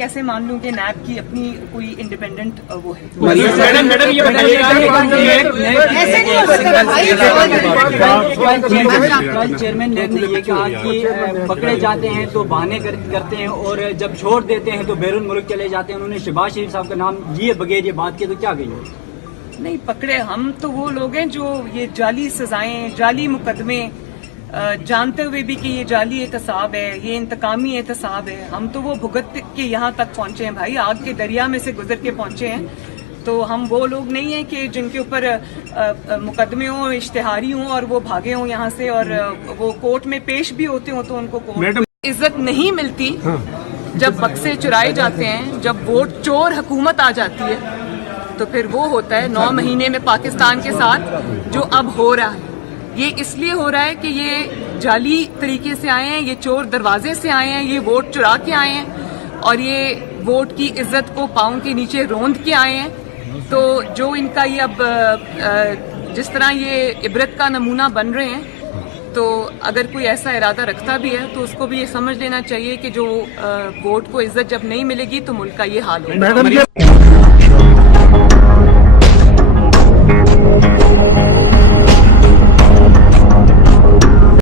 कैसे मान लूं कि नैब की अपनी कोई इंडिपेंडेंट वो है। मैडम ये बताइएगा चेयरमैन ने ये कहा कि पकड़े जाते हैं तो बहाने करते हैं और जब छोड़ देते हैं तो बैरून मुल्क चले जाते हैं। उन्होंने शहबाज शरीफ साहब का नाम लिए बगैर ये बात की, तो क्या कहिए? नहीं पकड़े, हम तो वो लोग हैं जो ये जाली सजाएं, जाली मुकदमे जानते हुए भी कि ये जाली एहतसाब है, ये इंतकामी एहतसाब है, हम तो वो भुगत के यहाँ तक पहुंचे हैं भाई, आग के दरिया में से गुजर के पहुंचे हैं। तो हम वो लोग नहीं हैं कि जिनके ऊपर मुकदमे हों, इश्तिहारी हों और वो भागे हों यहाँ से और वो कोर्ट में पेश भी होते हों तो उनको कोर्ट इज्जत नहीं मिलती। जब बक्से चुराए जाते हैं, जब वोट चोर हुकूमत आ जाती है, तो फिर वो होता है 9 महीने में पाकिस्तान के साथ जो अब हो रहा है। ये इसलिए हो रहा है कि ये जाली तरीके से आए हैं, ये चोर दरवाजे से आए हैं, ये वोट चुरा के आए हैं और ये वोट की इज्जत को पाँव के नीचे रोंद के आए हैं। तो जो इनका ये अब जिस तरह ये इबरत का नमूना बन रहे हैं, तो अगर कोई ऐसा इरादा रखता भी है तो उसको भी ये समझ लेना चाहिए कि जो वोट को इज्जत जब नहीं मिलेगी तो मुल्क का ये हाल होगा।